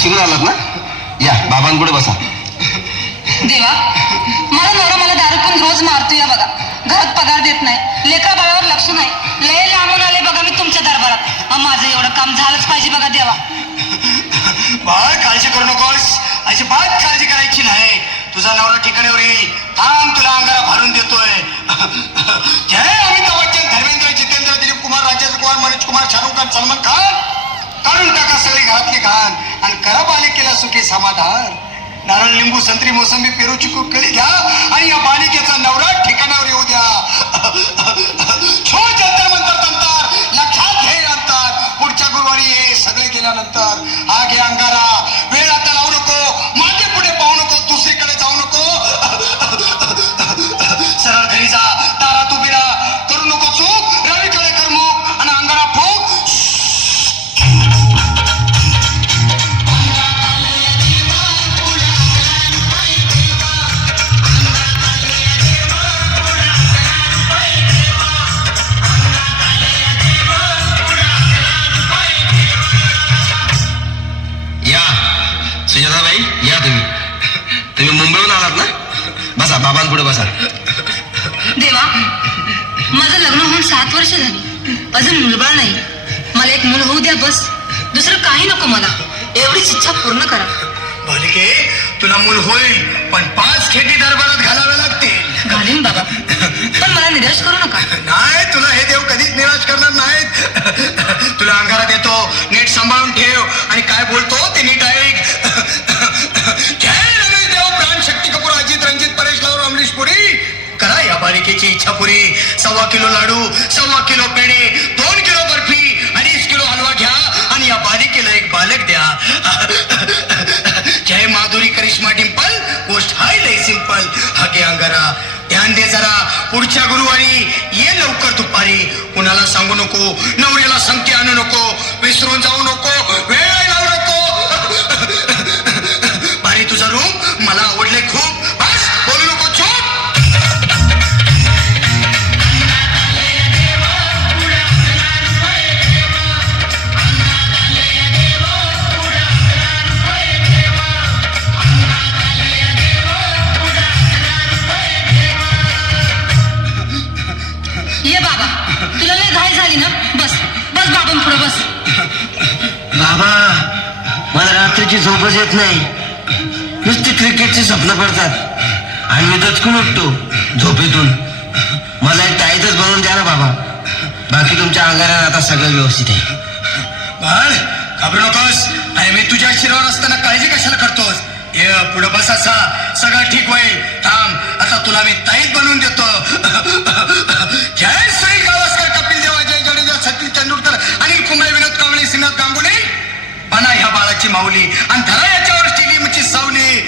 नाशिकला आलात ना? या बाबांपुढे बसा. देवा, मला नवरा मला दारू पण रोज मारतो या बघा. घरात पगार देत नाही, लेकरा बाळावर लक्ष नाही. लय लांबून आले बघा मी तुमच्या दरबारात. माझं एवढं काम झालंच पाहिजे बघा देवा. बाळ काळजी करू नकोस, अजिबात काळजी करायची नाही. तुझा नवरा ठिकाणीवर येईल. थांब, तुला अंगारा भरून देतोय. जय अमिताभ बच्चन, धर्मेंद्र, जितेंद्र, दिलीप कुमार, राजेंद्र कुमार, मनोज कुमार, शाहरुख खान, सलमान खान. काढून टाका सगळी घरातली घाण आणि करा बालिकेला सुखी समाधान. नारळ, लिंबू, संत्री, मोसंबी, पेरू, चिकू, केळी घ्या आणि या बालिकेचा नवरा ठिकाणावर येऊ द्या. छो जंतर मंतर तंतर, लक्षात घे अंतर. पुढच्या गुरुवारी ये, सगळे गेल्यानंतर. हा घे अंगारा. वेळ आता लावू नको, मागे पुढे पाहू नको, दुसरीकडे जाऊ नको. सरळ घरी जा, दारात उभी राहा. करू नको चूक, रवीकडे कर मुख आणि अंगारा फूक. सुजाताबाई, या तुम्ही मुंबईहून आलात ना? बसा, बाबांपुढे बसा. देवा, माझं लग्न होऊन 7 वर्ष झाली, अजून मुलबाळ नाही. मला एक मूल होऊ द्या बस. दुसरं काही नको मला. एवढीच इच्छा पूर्ण करा. बालिके, तुला मूल होईल, पण 5 खेटी दरबारात घालाव्या लागतील. घालीन बाबा, पण मला निराश करू नका. नाही, तुला हे देव कधीच निराश करणार नाहीत. तुला अंगारा देतो, नीट सांभाळून ठेव आणि काय बोलतो ते नीट ऐक. जय रमेश देव, प्राण, शक्ती कपूर, अजित, रंजित, परेश लावूर, अमरीश पुरी. करा या बालिकेची इच्छा पुरी. 1.25 किलो लाडू, 1.25 किलो पेढे, 2 किलो बर्फी, 2.5 किलो हलवा घ्या आणि या बालिकेला एक बालक द्या. जय माधुरी, करिश्मा, डिंपल, गोष्ट हाय लय सिंपल. हाके अंगारा, ध्यान दे जरा. पुढच्या गुरुवारी ये लवकर दुपारी. कुणाला सांगू नको, नवऱ्याला संगती आणू नको, विसरून जाऊ नको, वेळ लावू नको. भारी तुझा रूम, मला आवडले खूप. बस, बोलू नको, चूप. ये बाबा, तुला लय घाई झाली ना? बस बस बाबांपुढे बस. बाबा, मला रात्रीची झोपच येत नाही. नुसती क्रिकेटची स्वप्न पडतात आणि मी दचकून उठतो झोपेतून. मला एक ताईतच बनवून द्या ना बाबा. बाकी तुमच्या अंगारात आता सगळं व्यवस्थित आहे. बाळ, घाबरू नकोस. अरे मी तुझ्या शिरावर असताना काळजी कशाला करतोस? ये पुढे बस, असा सगळं ठीक होईल. थांब, आता तुला मी ताईत बनवून देतो. जय सुनील गावस्कर, कपिल देव, अजय जडेजा, सचिन तेंडुलकर, अनिल कुंबळे, विनोद कांबळे, श्रीनाथ गांगुली. बना ह्या बाळाची माऊली आणि धरा याच्यावर चिलीमची सावली.